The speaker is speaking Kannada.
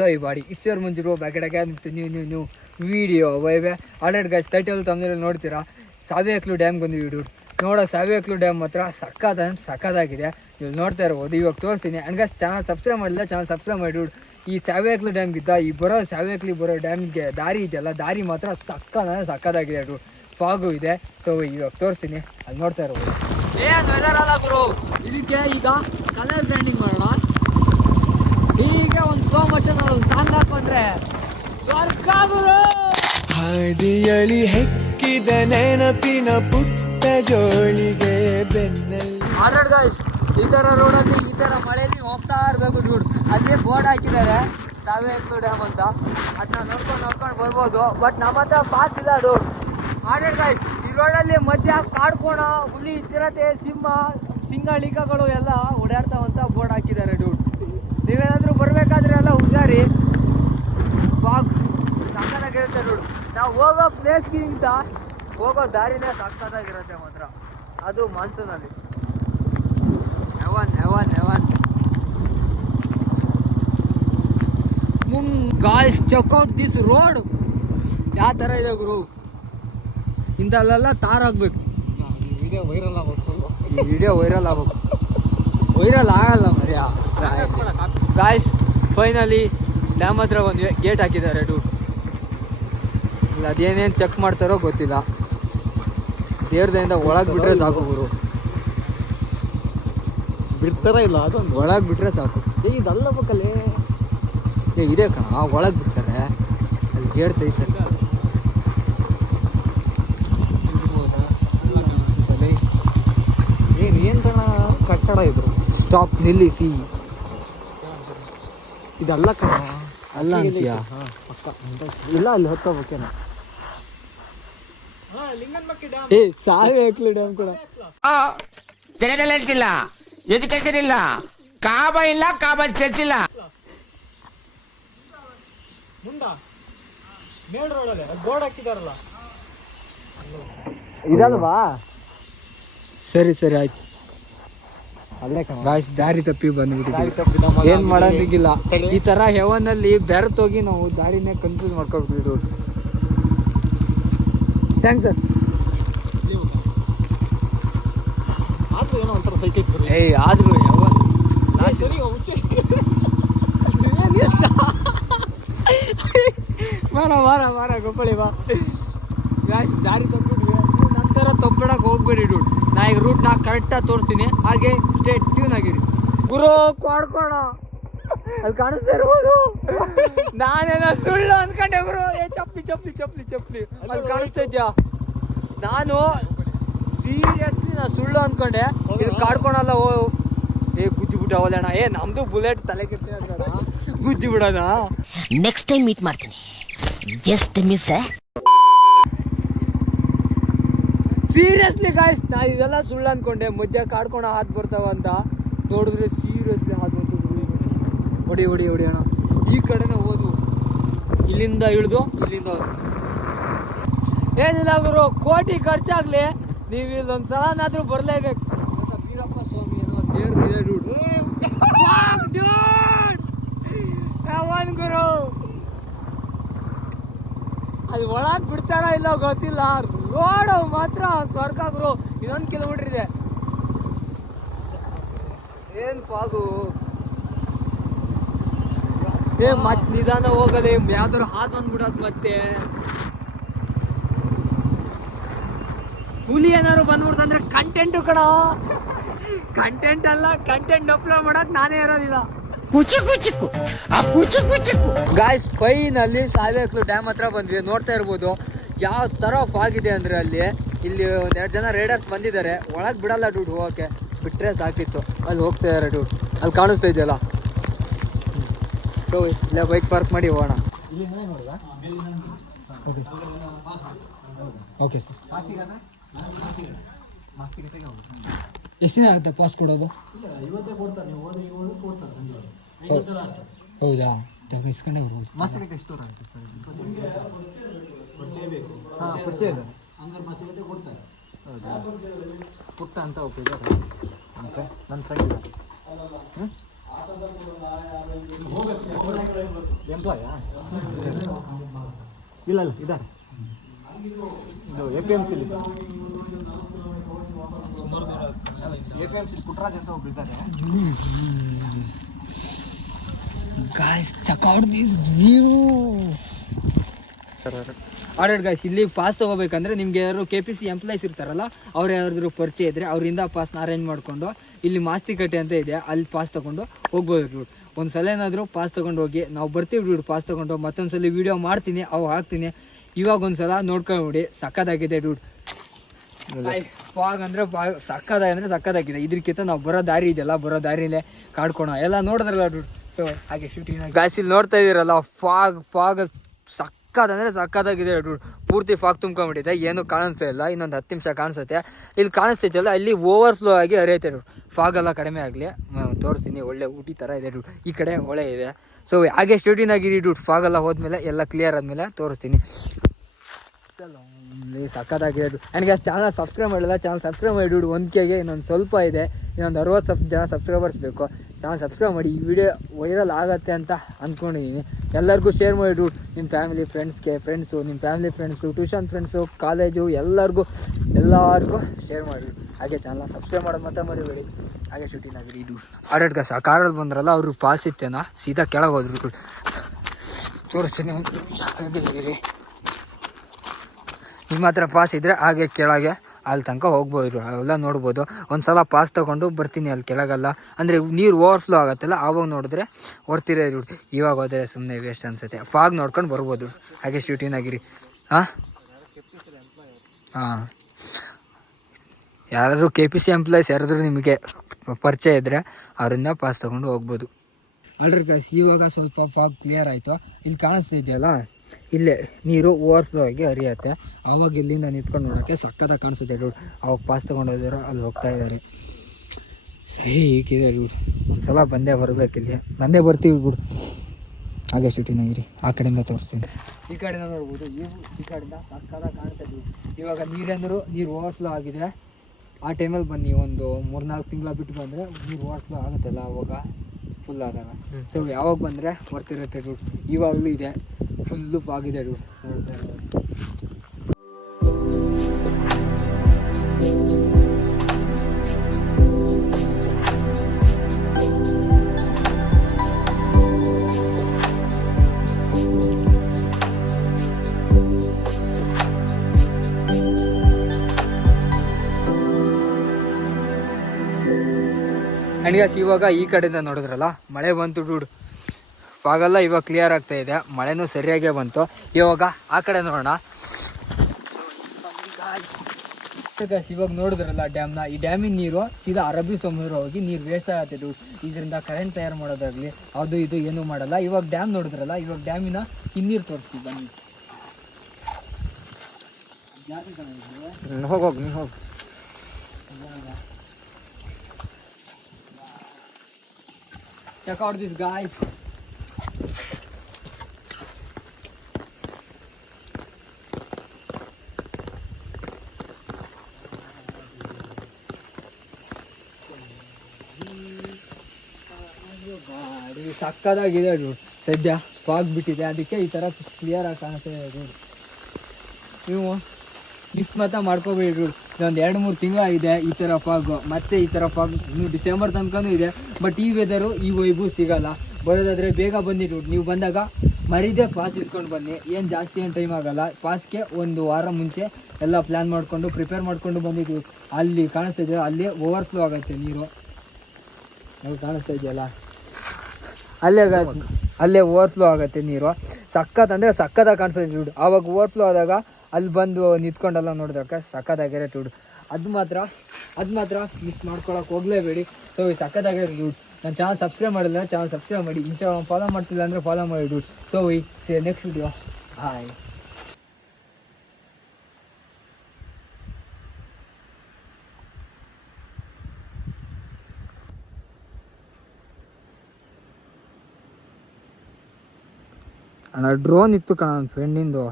Everybody, it's your Manjuro back again with a new video. Alright guys, title thumbnail ನೋಡ್ತೀರಾ ಸಾವೇಕ್ಲು ಡ್ಯಾಮ್ ಬಂದಿವಿ ನೋಡೋ ಸಾವೇಕ್ಲು ಡ್ಯಾಮ್ ಮಾತ್ರ ಸಕ್ಕತ್ತಾಗಿದೆ. ನೀವು ನೋಡ್ತಾ ಇರಬಹುದು, ಇವಾಗ ತೋರಿಸ್ತೀನಿ. ಅಂಡ್ ಗೈಸ್, ಚಾನಲ್ ಸಬ್ಸ್ಕ್ರೈಬ್ ಮಾಡಿಲ್ಲ, ಚಾನಲ್ ಸಬ್ಸ್ಕ್ರೈಬ್ ಮಾಡಿ. ಈ ಸಾವೇಕ್ಲು ಡ್ಯಾಮ್ ಗಿದ್ದ ಈ ಸಾವೇಕ್ಲಿ ಬರೋ ಡ್ಯಾಮ್ಗೆ ದಾರಿ ಇದೆಯಲ್ಲ, ದಾರಿ ಮಾತ್ರ ಸಕ್ಕತ್ತಾಗಿದೆ. ಫಾಗು ಇದೆ. ಸೊ ಇವಾಗ ತೋರಿಸ್ತೀನಿ, ಅಲ್ಲಿ ನೋಡ್ತಾ ಇರಬಹುದು. ಏನು ವೆದರ್ ಅಲ್ಲ ಗುರು, ಇದಕ್ಕೆ ಈಗ ಕಲರ್ ಬ್ರ್ಯಾಂಡಿಂಗ್ ಮಾಡೋಣ. ಹೀಗೆ ಒಂದು ಸ್ಲೋ ಮೋಷನ್ ಒಂದು ಸಾಂಗ್ ಹಾಕೊಂಡ್ರೆ ಸ್ವರ್ಗ ಗುರು. ಹಾದಿಯಲಿ ಹೆಕ್ಕಿದ ನೆನಪಿನ ಪುಟ್ಟ ಜೋಳಿಗೆ ಬೆನ್ನಲ್ಲಿ. ಆಲ್ರೆಡಿ ಗೈಸ್, ಈ ಥರ ರೋಡಲ್ಲಿ ಈ ಥರ ಮಳೆಯಲ್ಲಿ ಹೋಗ್ತಾ ಇರಬೇಕು ಡ್ಯೂಡ್. ಅಲ್ಲೇ ಬೋರ್ಡ್ ಹಾಕಿದ್ದಾರೆ ಸಾವೇಕ್ಲು ಡ್ಯಾಮ್ ಅಂತ, ಅದನ್ನ ನೋಡ್ಕೊಂಡು ಬರ್ಬೋದು. ಬಟ್ ನಮ್ಮ ಹತ್ರ ಪಾಸ್ ಇಲ್ಲ ಡ್ಯೂಡ್. ಆಲ್ರೆಡಿ ಗೈಸ್, ಈ ರೋಡಲ್ಲಿ ಮಧ್ಯ ಕಾಡ್ಕೋಣ, ಹುಲಿ, ಚಿರತೆ, ಸಿಂಗಳಿಗಳು ಎಲ್ಲ ಓಡಾಡ್ತಾವಂತ ಬೋರ್ಡ್ ಹಾಕಿದ್ದಾರೆ ಡ್ಯೂಡ್. ನೀವೇನಾದರೂ ಬರಬೇಕಾದ್ರೆ ಎಲ್ಲ ಹುಷಾರಿ. ಬಾಗ್ ಸಕ್ಕತ್ತಾಗಿರುತ್ತೆ ಡ್ಯೂಡ್. ನಾವು ಹೋಗೋ ಪ್ಲೇಸ್ಗಿಂತ ಹೋಗೋ ದಾರಿನೇ ಸಕ್ಕತ್ತಾಗಿರುತ್ತೆ ಮಾತ್ರ, ಅದು ಮಾನ್ಸೂನಲ್ಲಿ. Heaven guys, check out this road. ಯಾವ ಥರ ಇದೆ ಗುರು, ಇಂಥಲ್ಲೆಲ್ಲ ತಾರ್ ಹಾಕ್ಬೇಕು. ವಿಡಿಯೋ ವೈರಲ್ ಆಗ್ಬೇಕು. ವೈರಲ್ ಆಗಲ್ಲ ಮರ್ಯ. ಗಾಯ್ಸ್, ಫೈನಲಿ ಡ್ಯಾಮ್ ಹತ್ರ ಬಂದ್ವಿ. ಗೇಟ್ ಹಾಕಿದ್ದಾರೆ ಡೂಡ್. ಇಲ್ಲ ಅದೇನೇನು ಚೆಕ್ ಮಾಡ್ತಾರೋ ಗೊತ್ತಿಲ್ಲ. ದೇವ್ರದಿಂದ ಒಳಗೆ ಬಿಟ್ರೆ ಸಾಕು ಗುರು. ಬಿಡ್ತಾರ ಇಲ್ಲ, ಅದೊಂದು ಒಳಗೆ ಬಿಟ್ರೆ ಸಾಕು. ಇದಲ್ಲ ಬೇಕಲ್ಲೇ, ಇದೆ ಕಣ, ಒಳಗೆ ಬಿಡ್ತಾರೆ. ಅಲ್ಲಿ ಗೇಟ್ ತೆಗಿತಾರೆ. ಏನ್ ಕಟ್ಟಡ ಇದ್ರು. ಸ್ಟಾಪ್, ನಿಲ್ಲಿಸಿ. ಇದಲ್ಲ ಕಣ, ಅಲ್ಲ ಅಂತೀಯಾ? ಇಲ್ಲ, ಅಲ್ಲಿ ಹೊತ್ತೋಬೇಕೇನ. ಸಾವೇಕ್ಲು ಡ್ಯಾಮ್ ಕೂಡ ಇಲ್ಲ, ಎಜುಕೇಶನ್ ಇಲ್ಲ, ಕಾಬ ಇಲ್ಲ, ಕಾಬ ಚರ್ಚ್ ಇಲ್ಲ. ಇದಲ್ವಾ? ಸರಿ ಆಯ್ತು. ಗಾಯ್ಸ್, ದಾರಿ ತಪ್ಪಿ ಬಂದ್ಬಿಟ್ಟಿದ್ದೀವಿ. ಏನ್ ಮಾಡೋದಿಲ್ಲ. ಈ ತರ ಹೆವನಲ್ಲಿ ಬೆರೆತೋಗಿ ನಾವು ದಾರಿನೇ ಕನ್ಫ್ಯೂಸ್ ಮಾಡ್ಕೊಬಿಟ್ವಿ. Thanks sir. ಏನೋ ಒಂಥರ ಸೈಕಲ್. ಆದ್ರೂ ಹೆವನ್ ಮಾರ ಗೊಪ್ಪಳಿ ಬಾ. ಗಾಯ್ಸ್, ದಾರಿ ತಪ್ಪಿದ್ವಿ. ನಂತರ ತಪ್ಪಿಡಕ್ಕೆ ಹೋಗ್ಬೇಡಿ ಡೂಡ್. ನಾ ಈಗ ರೂಟ್ನ ಕರೆಕ್ಟಾಗಿ ತೋರಿಸ್ತೀನಿ, ಹಾಗೆ ಸ್ಟೇಟ್ ಟ್ಯೂನ್ ಆಗಿರಿ ಗುರು. ಕಾಡ್ಕೋಣ, ಅಲ್ಲಿ ಕಾಣಿಸ್ತಾ ಇರ್ಬೋದು. ನಾನೇನೋ ಸುಳ್ಳು ಅನ್ಕೊಂಡೆ ಗುರು. ಚಪ್ಪಲಿ ಅಲ್ಲಿ ಕಾಣಿಸ್ತಾ ಇದ್ಯಾ? ನಾನು ಸೀರಿಯಸ್ಲಿ ಸುಳ್ಳು ಅನ್ಕೊಂಡೆ. ಇದು ಕಾಡ್ಕೊಳಲ್ಲ. ಗುದ್ದಿ ಬಿಟ್ಟ ಹೋದಣ. ನಮ್ದು ಬುಲೆಟ್ ತಲೆ ಕೆಟ್ಟ ಗುದ್ದಿ ಬಿಡೋಣ. ನೆಕ್ಸ್ಟ್ ಟೈಮ್ ಮೀಟ್ ಮಾಡ್ತೀನಿ. Just miss. ಸೀರಿಯಸ್ಲಿ ಗಾಯ್ಸ್, ನಾ ಇದೆಲ್ಲ ಸುಳ್ಳು ಅನ್ಕೊಂಡೆ. ಮಧ್ಯ ಕಾಡ್ಕೊಳ ಹಾತ್ ಬರ್ತಾವ ಅಂತ ನೋಡಿದ್ರೆ ಸೀರಿಯಸ್ಲಿ ಹಾತ್ ಬಂತು. ಹೊಡಿ ಅಣ್ಣ. ಈ ಕಡೆನೇ ಹೋದು, ಇಲ್ಲಿಂದ ಇಳಿದು ಇಲ್ಲಿಂದ ಏನಿಲ್ಲ ಗುರು, ಕೋಟಿ ಖರ್ಚಾಗ್ಲಿ ನೀವು ಇಲ್ಲೊಂದು ಸಲನಾದ್ರೂ ಬರ್ಲೇಬೇಕು. ವೀರಪ್ಪ ಸ್ವಾಮಿ ಏನೋ ದೇವ್ರ ಗುರು. ಅದು ಒಳಗೆ ಬಿಡ್ತಾರ ಇಲ್ಲ ಗೊತ್ತಿಲ್ಲ. ರೋಡ್ ಮಾತ್ರ ಸ್ವರ್ಗ ಗುರು. 1 ಕಿಲೋಮೀಟರ್ ಇದೆ. ಏನ್ ಫಾಗು. ಮತ್ ನಿಧಾನ ಹೋಗದೆ, ಯಾವ್ದಾರು ಹಾದ್ ಬಂದ್ಬಿಡೋದು. ಮತ್ತೆ ಹುಲಿ ಏನಾದ್ರು ಬಂದ್ಬಿಡ್ತಂದ್ರೆ ಕಂಟೆಂಟು ಕಣ. ಕಂಟೆಂಟ್ ಅಲ್ಲ, ಕಂಟೆಂಟ್ ಅಪ್ಲೋಡ್ ಮಾಡಕ್ ನಾನೇ ಇರೋದಿಲ್ಲ. ಗಾಯ್ಸ್, ಫೈನಲ್ಲಿ ಸಾವೇಕ್ಲು ಡ್ಯಾಮ್ ಹತ್ರ ಬಂದ್ವಿ. ನೋಡ್ತಾ ಇರ್ಬೋದು ಯಾವ ತರ ಫಾಗ್ ಇದೆ ಅಂದ್ರೆ ಇಲ್ಲಿ 1-2 ಜನ ರೈಡರ್ಸ್ ಬಂದಿದ್ದಾರೆ. ಒಳಗೆ ಬಿಡಲ್ಲ ಡೂಡ್ ಹೋಗಕ್ಕೆ. ಬಿಟ್ರೆ ಸಾಕಿತ್ತು. ಅಲ್ಲಿ ಹೋಗ್ತಾ ಇದಾರೆ ಡೂಡ್. ಅಲ್ಲಿ ಕಾಣಿಸ್ತಾ ಇದೆಯಲ್ಲ, ಇಲ್ಲ ಬೈಕ್ ಪಾರ್ಕ್ ಮಾಡಿ ಹೋಗೋಣ. Okay sir. ಎಷ್ಟು ದಿನ ಆಗುತ್ತೆ ಪಾಸ್ ಕೊಡೋದು? ಹೌದಾ? ಇಸ್ಕೊಂಡೆ ಬರ್ಬೋದು. ಪುಟ್ಟ ಅಂತ ಒಪ್ಪಿದ್ದಾರೆ ನನ್ನ ಫ್ರೆಂಡ್. ಎಂಪ್ಲಾಯಾ ಇಲ್ಲ ಇದ್ದಾರೆ ಇದು A P M C APMC Puttaraj ಅಂತ ಒಬ್ರು ಇದ್ದಾರೆ. Guys, check out this view. All right guys, ಇಲ್ಲಿ ಪಾಸ್ ತೊಗೋಬೇಕಂದ್ರೆ ನಿಮ್ಗೆ ಯಾರು KPC ಎಂಪ್ಲಾಯ್ಸ್ ಇರ್ತಾರಲ್ಲ ಅವ್ರು ಯಾರಾದ್ರೂ ಪರಿಚಯ ಇದ್ರೆ ಅವರಿಂದ ಪಾಸ್ನ ಅರೇಂಜ್ ಮಾಡಿಕೊಂಡು ಇಲ್ಲಿ ಮಾಸ್ತಿಕಟ್ಟೆ ಅಂತ ಇದೆ, ಅಲ್ಲಿ ಪಾಸ್ ತೊಗೊಂಡು ಹೋಗ್ಬೋದು ಡೂಡ್. ಒಂದು ಸಲ ಏನಾದರೂ ಪಾಸ್ ತೊಗೊಂಡು ಹೋಗಿ ನಾವು ಬರ್ತೀವಿ ಡೂಡ್. ಪಾಸ್ ತೊಗೊಂಡು ಮತ್ತೊಂದು ಸಲ ವೀಡಿಯೋ ಮಾಡ್ತೀನಿ, ಅವು ಹಾಕ್ತೀನಿ. ಇವಾಗ ಒಂದು ಸಲ ನೋಡ್ಕೊಂಡ್ಬಿಡಿ, ಸಕ್ಕದಾಗಿದೆ ಡೂಡ್. ಫಾಗ್ ಅಂದರೆ ಸಕ್ಕದಾಗಿದೆ. ಇದಕ್ಕಿಂತ ನಾವು ಬರೋ ದಾರಿ ಇದೆಯಲ್ಲ, ಬರೋ ದಾರಿಲೇ ಕಾಡ್ಕೊಳೋ ಎಲ್ಲ ನೋಡಿದ್ರಲ್ಲ ಡೂಡ್. ಸೊ ಹಾಗೆ ಶೂಟಿಂಗ್ ಗಾಯ್ಸ್ ಇಲ್ಲಿ ನೋಡ್ತಾ ಇದ್ದೀರಲ್ಲ, ಫಾಗ್ ಸಕ್ಕದಾಗಿದೆ ಡೂಡ್. ಪೂರ್ತಿ ಫಾಗ್ ತುಂಬ್ಕೊಂಡ್ಬಿಟ್ಟಿದೆ, ಏನು ಕಾಣಿಸ್ತಾ ಇಲ್ಲ. ಇನ್ನೊಂದು 10 ನಿಮಿಷ ಕಾಣಿಸುತ್ತೆ. ಇಲ್ಲಿ ಕಾಣಿಸ್ತೈತಲ್ಲ, ಇಲ್ಲಿ ಓವರ್ಫ್ಲೋ ಆಗಿ ಹರಿಯುತ್ತೆ ಡೂಡ್. ಫಾಗೆಲ್ಲ ಕಡಿಮೆ ಆಗಲಿ ತೋರಿಸ್ತೀನಿ. ಒಳ್ಳೆ ಊಟಿ ಥರ ಇದೆ ಡೂಡ್. ಈ ಕಡೆ ಹೊಳೆ ಇದೆ. ಸೊ ಹಾಗೆ ಶೂಟಿಂಗ್ ಆಗಿರಿ ಡೂಡ್. ಫಾಗೆಲ್ಲ ಹೋದ್ಮೇಲೆ ಎಲ್ಲ ಕ್ಲಿಯರ್ ಆದಮೇಲೆ ತೋರಿಸ್ತೀನಿ. ಸಕ್ಕತ್ತಾಗಿದೆ ಡೂಡ್. ನನಗೆ ಚಾನಲ್ ಸಬ್ಸ್ಕ್ರೈಬ್ ಮಾಡಿಲ್ಲ, ಚಾನಲ್ ಸಬ್ಸ್ಕ್ರೈಬ್ ಮಾಡಿ ಡೂಡ್. 1Kಗೆ ಇನ್ನೊಂದು ಸ್ವಲ್ಪ ಇದೆ, ಇನ್ನೊಂದು 60 ಜನ ಸಬ್ಸ್ಕ್ರೈಬರ್ಸ್ ಬೇಕು. ಚಾನಲ್ ಸಬ್ಸ್ಕ್ರೈಬ್ ಮಾಡಿ. ಈ ವಿಡಿಯೋ ವೈರಲ್ ಆಗುತ್ತೆ ಅಂತ ಅಂದ್ಕೊಂಡಿದ್ದೀನಿ. ಎಲ್ಲರಿಗೂ ಶೇರ್ ಮಾಡಿ ಡೂಡ್. ನಿಮ್ಮ ಫ್ಯಾಮಿಲಿ ಫ್ರೆಂಡ್ಸು, ನಿಮ್ಮ family friends, tuition friends, college ಎಲ್ಲರಿಗೂ ಶೇರ್ ಮಾಡಿ. ಹಾಗೆ ಚಾನಲ್ನ ಸಬ್ಸ್ಕ್ರೈಬ್ ಮಾಡೋದು ಮತ್ತೆ ಮರಿಬೇಡಿ. ಹಾಗೆ ಶೂಟಿಂಗ್ ಆಗಿರಿ ಡೂಡ್. ಆಡಾಡ್ ಗಾಯ್ಸ್, ಆ ಕಾರಲ್ಲಿ ಬಂದ್ರಲ್ಲ ಅವರು ಪಾಸ್ ಇತ್ತೇನೋ, ಸೀದಾ ಕೆಳಗೆ ಹೋದ್ರು ಡೂಡ್. ತೋರಿಸ್ತೀನಿ ಒಂದು ನಿಮಿಷ. ಹಾಗೆ ನಿಮ್ಮ ಹತ್ರ ಪಾಸ್ ಇದ್ದರೆ ಹಾಗೆ ಕೆಳಗೆ ಅಲ್ಲಿ ತನಕ ಹೋಗ್ಬೋದು, ಅವೆಲ್ಲ ನೋಡ್ಬೋದು. ಒಂದು ಸಲ ಪಾಸ್ ತೊಗೊಂಡು ಬರ್ತೀನಿ ಅಲ್ಲಿ ಕೆಳಗೆಲ್ಲ. ಅಂದರೆ ನೀರು ಓವರ್ಫ್ಲೋ ಆಗುತ್ತಲ್ಲ, ಆವಾಗ ನೋಡಿದ್ರೆ ಹೊರ್ತಿರೋ ಡೂಡ್. ಇವಾಗ ಹೋದರೆ ಸುಮ್ಮನೆ ವೇಸ್ಟ್ ಅನಿಸುತ್ತೆ. ಫಾಗ್ ನೋಡ್ಕೊಂಡು ಬರ್ಬೋದು. ಹಾಗೆ ಶೂಟಿಂಗ್ ಆಗಿರಿ. ಹಾಂ ಯಾರಾದರೂ KPC ಎಂಪ್ಲಾಯ್ಸ್ ಯಾರಾದರೂ ನಿಮಗೆ ಪರಿಚಯ ಇದ್ದರೆ ಅವರಿಂದ ಪಾಸ್ ತೊಗೊಂಡು ಹೋಗ್ಬೋದು. ಆಲ್ರೆಡಿ ಗಾಯ್ಸ್, ಇವಾಗ ಸ್ವಲ್ಪ ಫಾಗ್ ಕ್ಲಿಯರ್ ಆಯಿತು. ಇಲ್ಲಿ ಕಾಣಿಸ್ತಾ ಇದೆಯಲ್ಲ, ಇಲ್ಲೇ ನೀರು ಓವರ್ಫ್ಲೋ ಆಗಿ ಹರಿಯುತ್ತೆ. ಆವಾಗ ಇಲ್ಲಿಂದ ನಿಂತ್ಕೊಂಡು ನೋಡೋಕ್ಕೆ ಸಕ್ಕತ್ತಾಗಿ ಕಾಣಿಸುತ್ತೆ ಡೂಡ್. ಅವಾಗ ಪಾಸ್ ತೊಗೊಂಡು ಹೋಗಿರೋ ಅಲ್ಲಿ ಹೋಗ್ತಾ ಇದ್ದಾರೆ. ಸಹಿಗಿದೆ ಡೂಡ್. ಒಂದು ಸಲ ಬಂದೇ ಬರ್ತೀವಿ ಬಿಡು. ಹಾಗೆ ಶೂಟಿಂಗ್ ಆಗಿರಿ. ಆ ಕಡೆಯಿಂದ ತೋರಿಸ್ತೀನಿ. ಈ ಕಡೆಯಿಂದ ನೋಡ್ಬೋದು. ಈ ಕಡೆಯಿಂದ ಸಕ್ಕತ್ತಾಗಿ ಕಾಣಿಸುತ್ತೆ ಡೂಡ್. ಇವಾಗ ನೀರು ಓವರ್ಫ್ಲೋ ಆಗಿದೆ. ಆ ಟೈಮಲ್ಲಿ ಬನ್ನಿ, ಒಂದು 3-4 ತಿಂಗಳ ಬಿಟ್ಟು ಬಂದರೆ ನೀರು ಓವರ್ಫ್ಲೋ ಆಗುತ್ತಲ್ಲ, ಅವಾಗ ಫುಲ್ ಆದಾಗ. ಸೊ ಯಾವಾಗ ಬಂದರೆ ಬರ್ತಿರುತ್ತೆ ಡೂಡ್. ಇವಾಗಲೂ ಇದೆ, ಫುಲ್ಲು ಆಗಿದೆ ಡೂಡ್. ನೋಡ್ತಾ ಇರೋದು ನನಗೆ ಇವಾಗ ಈ ಕಡೆಯಿಂದ ನೋಡಿದ್ರಲ್ಲ, ಮಳೆ ಬಂತು ಡೂಡ್. ಫಾಗೆಲ್ಲ ಇವಾಗ ಕ್ಲಿಯರ್ ಆಗ್ತಾ ಇದೆ, ಮಳೆನೂ ಸರಿಯಾಗೇ ಬಂತು. ಇವಾಗ ಆ ಕಡೆ ನೋಡೋಣ. ಇವಾಗ ನೋಡಿದ್ರಲ್ಲ ಡ್ಯಾಮ್ನ, ಈ ಡ್ಯಾಮಿನ ನೀರು ಸೀದಾ ಅರಬ್ಬಿ ಸಮುದ್ರ ಹೋಗಿ ನೀರು ವೇಸ್ಟ್ ಆಗುತ್ತೆ ಡೂಡ್. ಇದರಿಂದ ಕರೆಂಟ್ ತಯಾರು ಮಾಡೋದಾಗಲಿ ಅದು ಇದು ಏನೂ ಮಾಡಲ್ಲ. ಇವಾಗ ಡ್ಯಾಮ್ ನೋಡಿದ್ರಲ್ಲ, ಇವಾಗ ಡ್ಯಾಮಿನ ಹಿನ್ನೀರು ತೋರಿಸ್ತೀವಿ ಬನ್ನಿ. ಹೋಗಿ check out this guys. ಸಕ್ಕದಾಗಿದೆ ಡೂಡ್. ಸದ್ಯ ಫಾಗ್ ಬಿಟ್ಟಿದೆ, ಅದಕ್ಕೆ ಈ ಥರ ಕ್ಲಿಯರ್ ಆಗಿ ಕಾಣಿಸ್ತಿದೆ ಡೂಡ್. ನೀವು ಮಿಸ್ ಮಾತ್ರ ಮಾಡ್ಕೋಬೇಡಿ ಡೂಡ್. ಒಂದು 2-3 ತಿಂಗಳು ಆಗಿದೆ ಈ ಥರ ಫಾಗು. ಮತ್ತೆ ಈ ಥರ ಫಾಗ್ ಇನ್ನು ಡಿಸೆಂಬರ್ ತನಕನೂ ಇದೆ. ಬಟ್ ಈ ವೆದರು ಈ ವೈಬು ಸಿಗೋಲ್ಲ. ಬರೋದಾದರೆ ಬೇಗ ಬನ್ನಿ ಡೂಡ್. ನೀವು ಬಂದಾಗ ಮರೀದೆ ಪಾಸ್ ಇಸ್ಕೊಂಡು ಬನ್ನಿ. ಏನು ಜಾಸ್ತಿ ಏನು ಟೈಮ್ ಆಗೋಲ್ಲ. ಪಾಸ್ಗೆ 1 ವಾರ ಮುಂಚೆ ಎಲ್ಲ ಪ್ಲ್ಯಾನ್ ಮಾಡಿಕೊಂಡು ಪ್ರಿಪೇರ್ ಮಾಡಿಕೊಂಡು ಬಂದಿದ್ದೀವಿ. ಅಲ್ಲಿ ಕಾಣಿಸ್ತಾ ಇದೆಯಲ್ಲ, ಅಲ್ಲಿ ಓವರ್ಫ್ಲೋ ಆಗುತ್ತೆ ನೀರು. ನಾವು ಕಾಣಿಸ್ತಾ ಇದೆಯಲ್ಲ, ಅಲ್ಲೇ ಓವರ್ಫ್ಲೋ ಆಗುತ್ತೆ ನೀರು. ಸಕ್ಕತ್ತಾಗಿ ಕಾಣಿಸ್ತದೆ ಡೂಡ್. ಆವಾಗ ಓವರ್ಫ್ಲೋ ಆದಾಗ ಅಲ್ಲಿ ಬಂದು ನಿಂತ್ಕೊಂಡೆಲ್ಲ ನೋಡಿದಾಗ ಸಕ್ಕತ್ತಾಗಿರೋ ಡೂಡ್. ಅದು ಮಾತ್ರ ಮಿಸ್ ಮಾಡ್ಕೊಳಕ್ಕೆ ಹೋಗಲೇಬೇಡಿ. ಸೊ ಈ ಸಕ್ಕತ್ತಾಗಿರೋ ಡೂಡ್. ನನ್ನ ಚಾನಲ್ ಸಬ್ಸ್ಕ್ರೈಬ್ ಮಾಡಿಲ್ಲ, ಚಾನಲ್ ಸಬ್ಸ್ಕ್ರೈಬ್ ಮಾಡಿ. ಇನ್ಸ್ಟಾಗ್ರಾಮ್ ಫಾಲೋ ಮಾಡ್ತಿಲ್ಲ ಅಂದರೆ ಫಾಲೋ ಮಾಡಿ ಡೂಡ್. ಸೊ ಈ ನೆಕ್ಸ್ಟ್ ವಿಡಿಯೋ. ಹಾಯ್. ಡ್ರೋನ್ ಇತ್ತು ಕಣ ನನ್ನ ಫ್ರೆಂಡಿಂದು.